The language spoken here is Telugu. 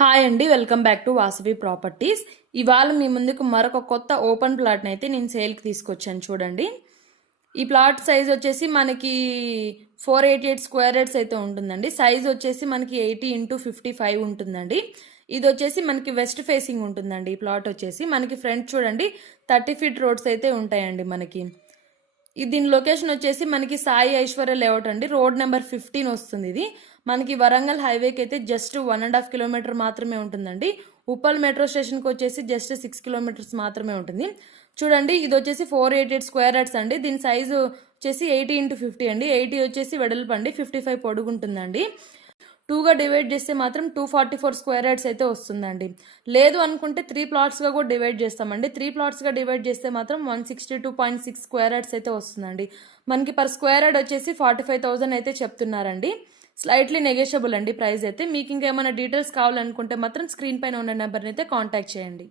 హాయ్ అండి, welcome back to Vasavi properties. ఇవాళ మీ ముందుకు మరొక కొత్త ఓపెన్ ప్లాట్ని అయితే నేను సేల్కి తీసుకొచ్చాను. చూడండి, ఈ ప్లాట్ సైజ్ వచ్చేసి మనకి 488 స్క్వేర్ యార్డ్స్ అయితే ఉంటుందండి. సైజ్ వచ్చేసి మనకి 80x55 ఉంటుందండి. ఇది వచ్చేసి మనకి వెస్ట్ ఫేసింగ్ ఉంటుందండి. ఈ ప్లాట్ వచ్చేసి మనకి ఫ్రంట్ చూడండి 30 ఫీట్ రోడ్స్ అయితే ఉంటాయండి. మనకి దీని లొకేషన్ వచ్చేసి మనకి సాయి ఐశ్వర్య లేఅవుట్ అండి. రోడ్ నెంబర్ 15 వస్తుంది. ఇది మనకి వరంగల్ హైవేకి అయితే జస్ట్ 1.5 కిలోమీటర్ మాత్రమే ఉంటుందండి. ఉప్పల్ మెట్రో స్టేషన్కి వచ్చేసి జస్ట్ 6 కిలోమీటర్స్ మాత్రమే ఉంటుంది. చూడండి, ఇది వచ్చేసి 488 స్క్వేర్ యార్డ్స్ అండి. దీని సైజు వచ్చేసి 80x50 అండి. 80 వచ్చేసి వెడల్పు అండి, 55 పొడుగు ఉంటుందండి. 2గా డివైడ్ చేస్తే మాత్రం 244 స్క్వేర్ యార్డ్స్ అయితే వస్తుందండి. లేదు అనుకుంటే 3 ప్లాట్స్గా కూడా డివైడ్ చేస్తామండి. 3 ప్లాట్స్గా డివైడ్ చేస్తే మాత్రం 162.6 స్క్వేర్ యార్డ్స్ అయితే వస్తుందండి. మనకి పర్ స్క్వేర్ యార్డ్ వచ్చేసి 45,000 అయితే చెప్తున్నారండి. స్లైట్లీ నెగోషియబుల్ అండి ప్రైస్ అయితే. మీకు ఇంకేమైనా డీటెయిల్స్ కావాలనుకుంటే మాత్రం స్క్రీన్ పైన ఉన్న నెంబర్ని అయితే కాంటాక్ట్ చేయండి.